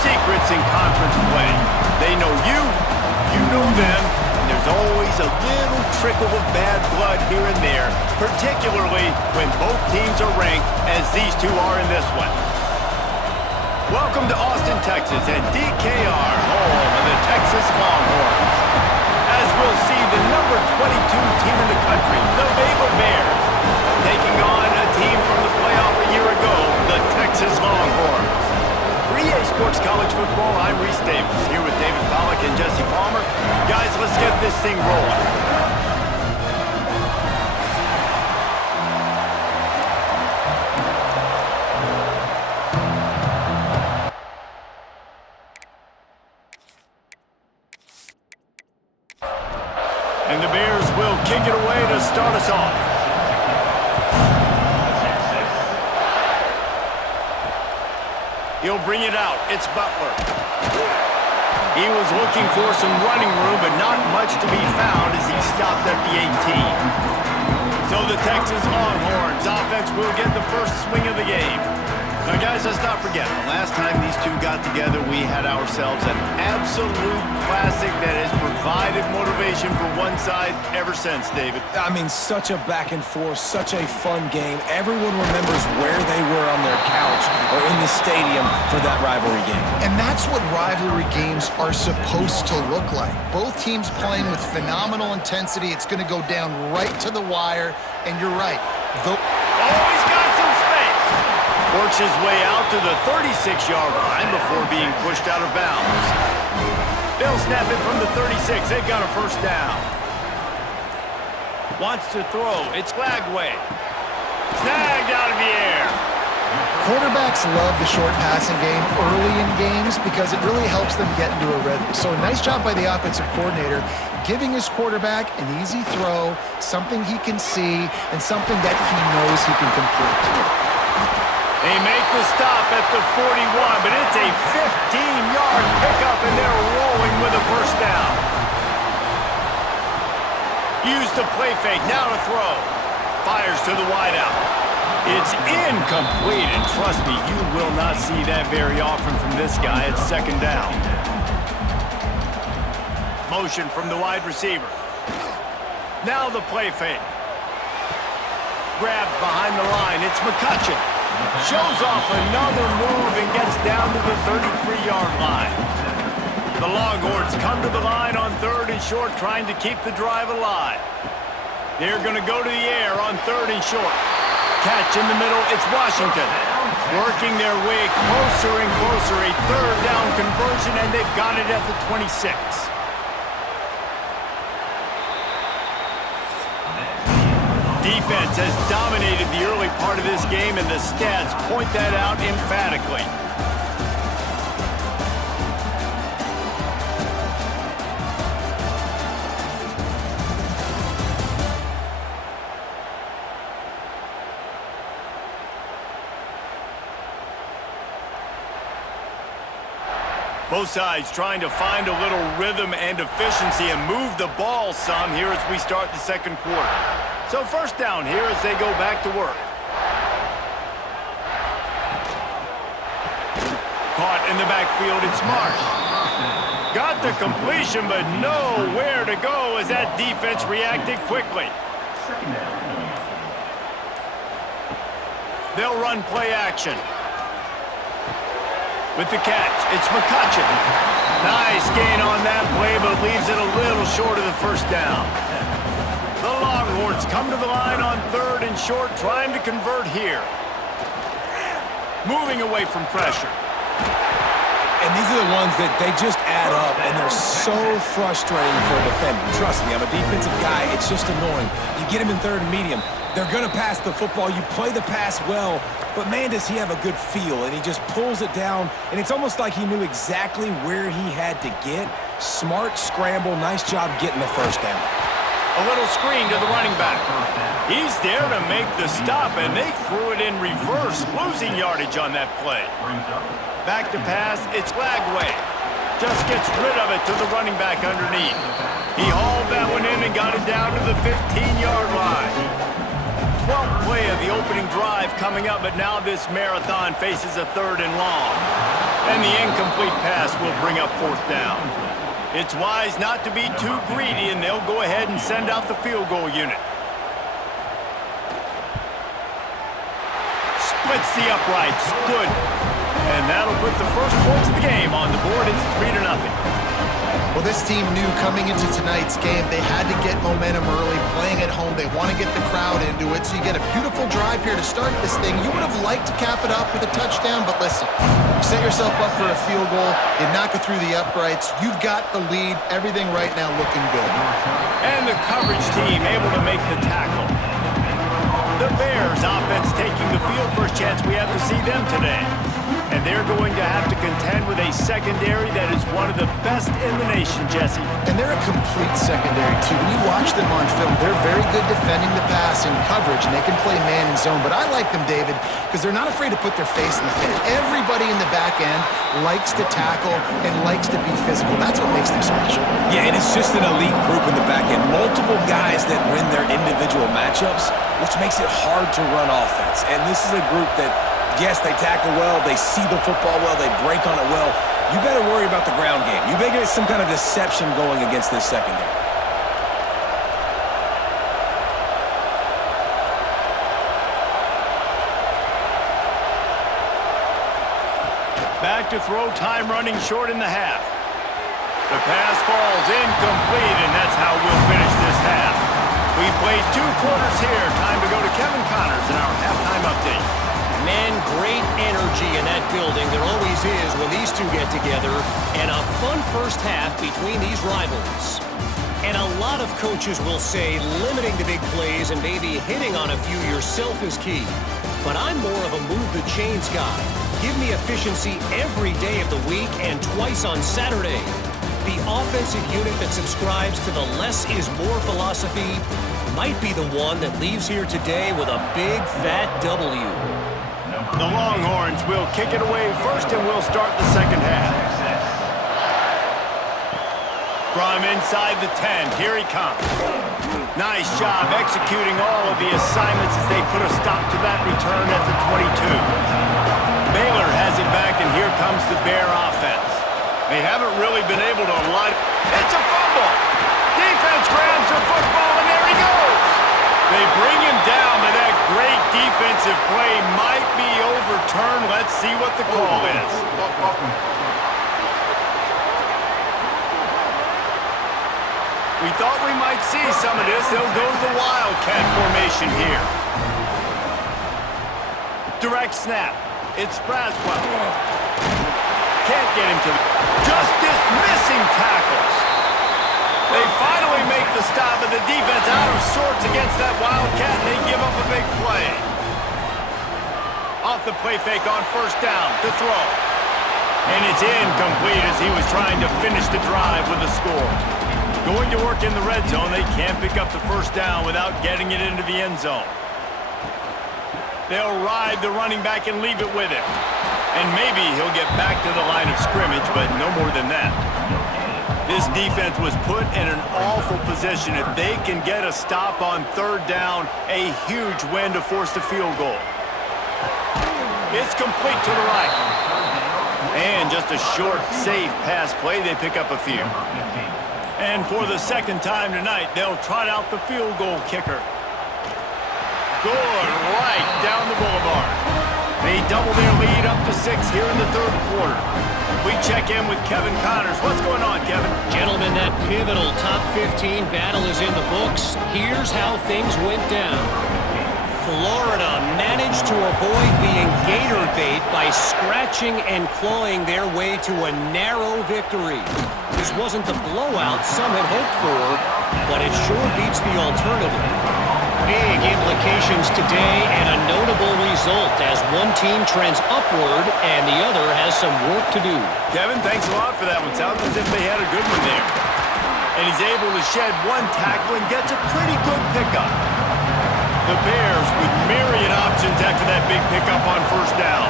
secrets in conference play. They know you, you know them, and there's always a little trickle of bad blood here and there, particularly when both teams are ranked as these two are in this one. Welcome to Austin, Texas, and DKR, home of the Texas Longhorns. As we'll see, the number 22 team in the country, the Baylor Bears, taking on a team from the playoff a year ago, the Texas Longhorns. For EA Sports College Football, I'm Reese Davis, here with David Pollack and Jesse Palmer. Guys, let's get this thing rolling. And the Bears will kick it away to start us off. He'll bring it out. It's Butler. He was looking for some running room, but not much to be found as he stopped at the 18. So the Texas Longhorns offense will get the first swing of the game. Now, guys, let's not forget, the last time these two got together, we had ourselves an absolute classic that has provided motivation for one side ever since, David. I mean, such a back and forth, such a fun game. Everyone remembers where they were on their couch or in the stadium for that rivalry game. And that's what rivalry games are supposed to look like. Both teams playing with phenomenal intensity. It's going to go down right to the wire, and you're right. Oh, he's got some space. Works his way out to the 36-yard line before being pushed out of bounds. They'll snap it from the 36. They've got a first down. Wants to throw. It's Lagway. Snagged out of the air. Quarterbacks love the short passing game early in games because it really helps them get into a rhythm. So a nice job by the offensive coordinator giving his quarterback an easy throw, something he can see, and something that he knows he can complete. They make the stop at the 41, but it's a 15-yard pickup, and they're rolling with a first down. Use the play fake, now to throw. Fires to the wideout. It's incomplete, and trust me, you will not see that very often from this guy at second down. Motion from the wide receiver. Now the play fake. Grabbed behind the line, it's McCutcheon. Shows off another move and gets down to the 33-yard line. The Longhorns come to the line on third and short, trying to keep the drive alive. They're going to go to the air on third and short. Catch in the middle, it's Washington. Working their way closer and closer, a third down conversion, and they've got it at the 26. Defense has dominated the early part of this game, and the stats point that out emphatically. Both sides trying to find a little rhythm and efficiency and move the ball some here as we start the second quarter. So first down here as they go back to work. Caught in the backfield, it's Marsh. Got the completion, but nowhere to go as that defense reacted quickly. They'll run play action. With the catch, it's McCutcheon. Nice gain on that play, but leaves it a little short of the first down. The Longhorns come to the line on third and short, trying to convert here. Moving away from pressure. And these are the ones that they just add up, and they're so frustrating for a defender. Trust me, I'm a defensive guy. It's just annoying. You get him in third and medium. They're going to pass the football. You play the pass well, but man, does he have a good feel, and he just pulls it down, and it's almost like he knew exactly where he had to get. Smart scramble. Nice job getting the first down. A little screen to the running back. He's there to make the stop, and they threw it in reverse, losing yardage on that play. Back to pass, it's Lagway. Just gets rid of it to the running back underneath. He hauled that one in and got it down to the 15-yard line. 12th play of the opening drive coming up, but now this marathon faces a third and long. And the incomplete pass will bring up fourth down. It's wise not to be too greedy, and they'll go ahead and send out the field goal unit. Splits the uprights. Good. And that'll put the first points of the game on the board. It's 3-0. Well, this team knew coming into tonight's game they had to get momentum early, playing at home. They want to get the crowd into it, so you get a beautiful drive here to start this thing. You would have liked to cap it off with a touchdown, but listen, you set yourself up for a field goal, you knock it through the uprights, you've got the lead, everything right now looking good. And the coverage team able to make the tackle. The Bears offense taking the field. First chance we have to see them today. And they're going to have to contend with a secondary that is one of the best in the nation, Jesse. And they're a complete secondary, too. When you watch them on film, they're very good defending the pass and coverage, and they can play man and zone. But I like them, David, because they're not afraid to put their face in the thing. Everybody in the back end likes to tackle and likes to be physical. That's what makes them special. Yeah, and it's just an elite group in the back end. Multiple guys that win their individual matchups, which makes it hard to run offense. And this is a group that, yes, they tackle well, they see the football well, they break on it well. You better worry about the ground game. You better get some kind of deception going against this secondary. Back to throw, time running short in the half. The pass falls incomplete, and that's how we'll finish this half. We've played 2 quarters here. Time to go to Kevin Connors in our halftime update. Man, great energy in that building. There always is when these two get together. And a fun first half between these rivals. And a lot of coaches will say limiting the big plays and maybe hitting on a few yourself is key. But I'm more of a move the chains guy. Give me efficiency every day of the week and twice on Saturday. The offensive unit that subscribes to the less is more philosophy might be the one that leaves here today with a big fat W. The Longhorns will kick it away first, and we'll start the second half. From inside the 10, here he comes. Nice job executing all of the assignments as they put a stop to that return at the 22. Baylor has it back, and here comes the Bear offense. They haven't really been able to line. It's a fumble. Defense grabs the football, and there he goes. They bring him down, but that great defensive play might be overturned. Let's see what the call is. We thought we might see some of this. They'll go to the Wildcat formation here. Direct snap. It's Braswell. Can't get him to just dismissing tackles. They finally make the stop, and the defense out of sorts against that Wildcat, and they give up a big play. Off the play fake on first down to throw. And it's incomplete as he was trying to finish the drive with a score. Going to work in the red zone, they can't pick up the first down without getting it into the end zone. They'll ride the running back and leave it with him. And maybe he'll get back to the line of scrimmage, but no more than that. This defense was put in an awful position. If they can get a stop on third down, a huge win to force the field goal. It's complete to the right. And just a short, safe pass play. They pick up a few. And for the second time tonight, they'll trot out the field goal kicker. Good, right down the boulevard. They double their lead up to 6 here in the third quarter. We check in with Kevin Connors. What's going on, Kevin? Gentlemen, that pivotal top 15 battle is in the books. Here's how things went down. Florida managed to avoid being gator bait by scratching and clawing their way to a narrow victory. This wasn't the blowout some had hoped for, but it sure beats the alternative. Big implications today and a notable result as one team trends upward and the other has some work to do. Kevin, thanks a lot for that one. Sounds as if they had a good one there. And he's able to shed one tackle and gets a pretty good pickup. The Bears with myriad options after that big pickup on first down.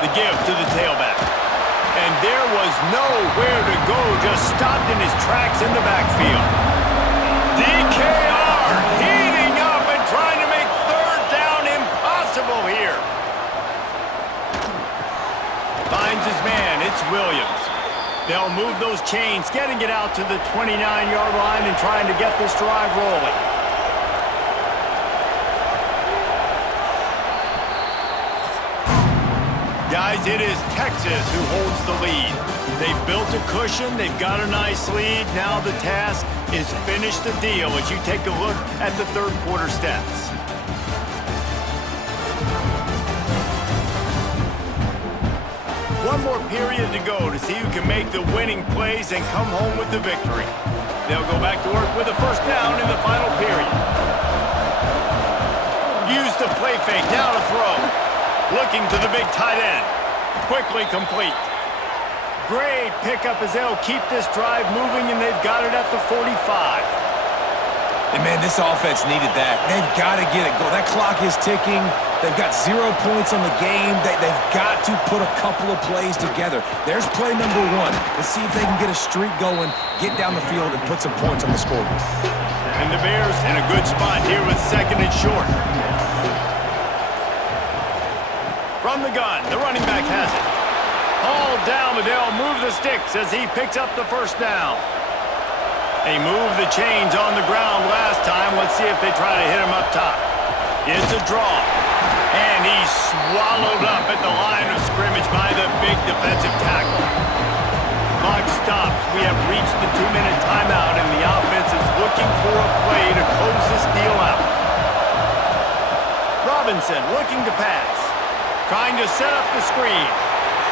The give to the tailback. And there was nowhere to go, just stopped in his tracks in the backfield. DKR heating up and trying to make third down impossible here. 5 finds his man. It's Williams. They'll move those chains, getting it out to the 29-yard line and trying to get this drive rolling. Guys, it is Texas who holds the lead. They've built a cushion. They've got a nice lead. Now the task is finish the deal as you take a look at the third quarter stats. One more period to go to see who can make the winning plays and come home with the victory. They'll go back to work with a first down in the final period. Use the play fake, now to throw. Looking to the big tight end. Quickly complete. Great pickup as they'll keep this drive moving, and they've got it at the 45. And, man, this offense needed that. They've got to get it going. That clock is ticking. They've got 0 points on the game. They've got to put a couple of plays together. There's play number 1. Let's see if they can get a streak going, get down the field, and put some points on the scoreboard. And the Bears in a good spot here with second and short. From the gun, the running back has it. All down, but they'll move the sticks as he picks up the first down. They moved the chains on the ground last time. Let's see if they try to hit him up top. It's a draw. And he's swallowed up at the line of scrimmage by the big defensive tackle. Clock stops. We have reached the 2-minute timeout, and the offense is looking for a play to close this deal out. Robinson looking to pass. Trying to set up the screen.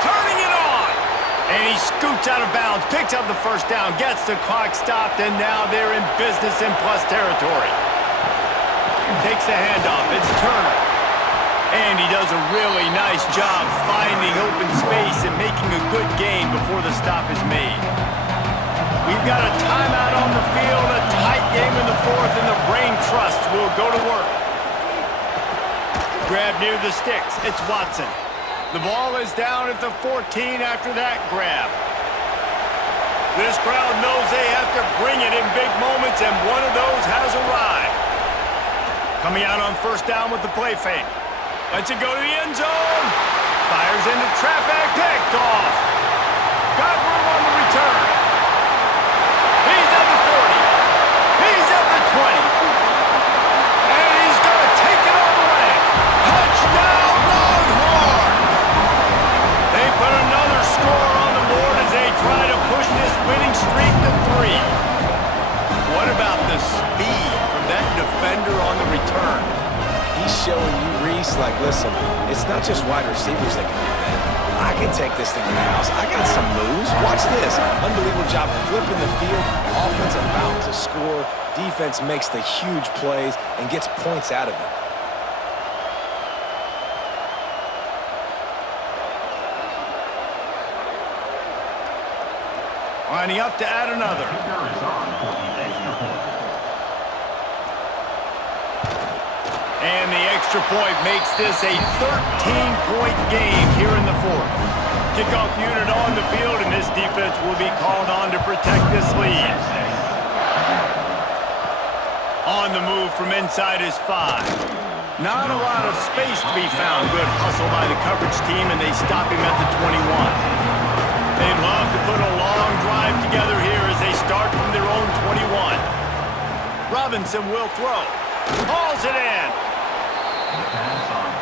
Turning it on. And he scoots out of bounds, picks up the first down, gets the clock stopped, and now they're in business in plus territory. Takes the handoff. It's Turner. And he does a really nice job finding open space and making a good gain before the stop is made. We've got a timeout on the field, a tight game in the fourth, and the Brain Trust will go to work. Grab near the sticks. It's Watson. The ball is down at the 14 after that grab. This crowd knows they have to bring it in big moments, and one of those has arrived. Coming out on first down with the play fake. Lets it go to the end zone. Fires into traffic. Picked off. Got room on the return. He's at the 40. He's at the 20. And he's going to take it all the way. Touchdown, Longhorns! They put another score on the board as they try to push this winning streak to 3. What about the speed from that defender on the return? He's showing you, Reese, like, listen, it's not just wide receivers that can do that. I can take this thing to the house. I got some moves. Watch this. Unbelievable job flipping the field. Offense about to score. Defense makes the huge plays and gets points out of it. Lining up to add another. And the extra point makes this a 13-point game here in the fourth. Kickoff unit on the field, and this defense will be called on to protect this lead. On the move from inside is 5. Not a lot of space to be found. Good hustle by the coverage team, and they stop him at the 21. They'd love to put a long drive together here as they start from their own 21. Robinson will throw. Hauls it in.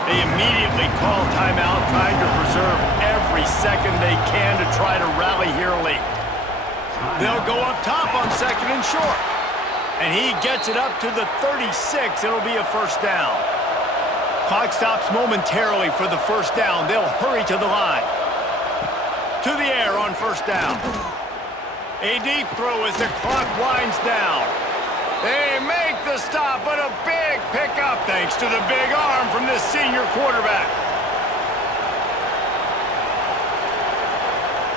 They immediately call timeout, trying to preserve every second they can to try to rally here late. They'll go up top on second and short. And he gets it up to the 36. It'll be a first down. Clock stops momentarily for the first down. They'll hurry to the line. To the air on first down. A deep throw as the clock winds down. They make the stop, but a big pickup thanks to the big arm from this senior quarterback.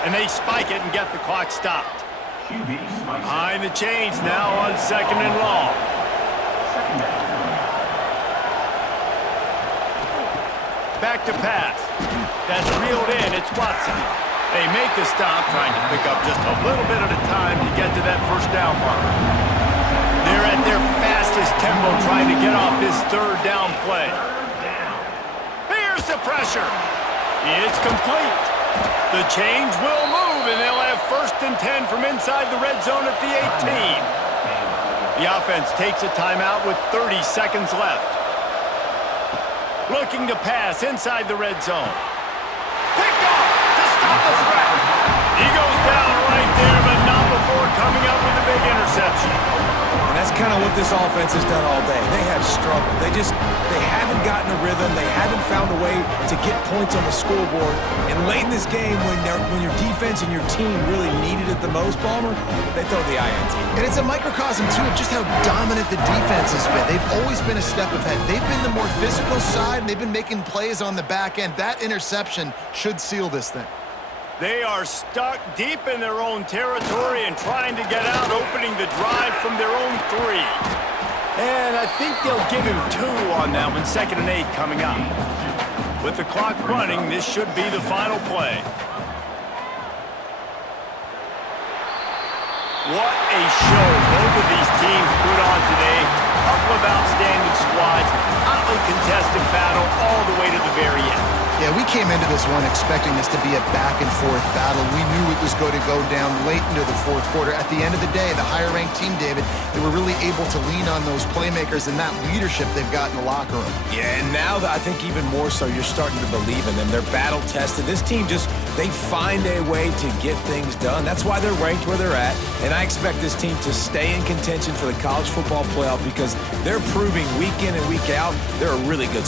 And they spike it and get the clock stopped. Behind the chains now on second and long. Back to pass. That's reeled in. It's Watson. They make the stop, trying to pick up just a little bit at a time to get to that first down marker. They're at their fastest tempo trying to get off this third down play. Here's the pressure. It's complete. The change will move, and they'll have 1st and 10 from inside the red zone at the 18. The offense takes a timeout with 30 seconds left. Looking to pass inside the red zone. Picked off to stop the threat. He goes down right there, but not before coming up with a big interception. And that's kind of what this offense has done all day. They have struggled. They haven't gotten a rhythm. They haven't found a way to get points on the scoreboard. And late in this game, when your defense and your team really needed it the most, Palmer, they throw the INT. And it's a microcosm, too, of just how dominant the defense has been. They've always been a step ahead. They've been the more physical side, and they've been making plays on the back end. That interception should seal this thing. They are stuck deep in their own territory and trying to get out, opening the drive from their own 3. And I think they'll give him 2 on that one, 2nd and 8 coming up. With the clock running, this should be the final play. What a show both of these teams put on today. Couple of outstanding squads, hotly contested battle all the way to the very end. Yeah, we came into this one expecting this to be a back-and-forth battle. We knew it was going to go down late into the 4th quarter. At the end of the day, the higher-ranked team, David, they were really able to lean on those playmakers and that leadership they've got in the locker room. Yeah, and now I think even more so, you're starting to believe in them. They're battle-tested. This team they find a way to get things done. That's why they're ranked where they're at. And I expect this team to stay in contention for the college football playoff because they're proving week in and week out they're a really good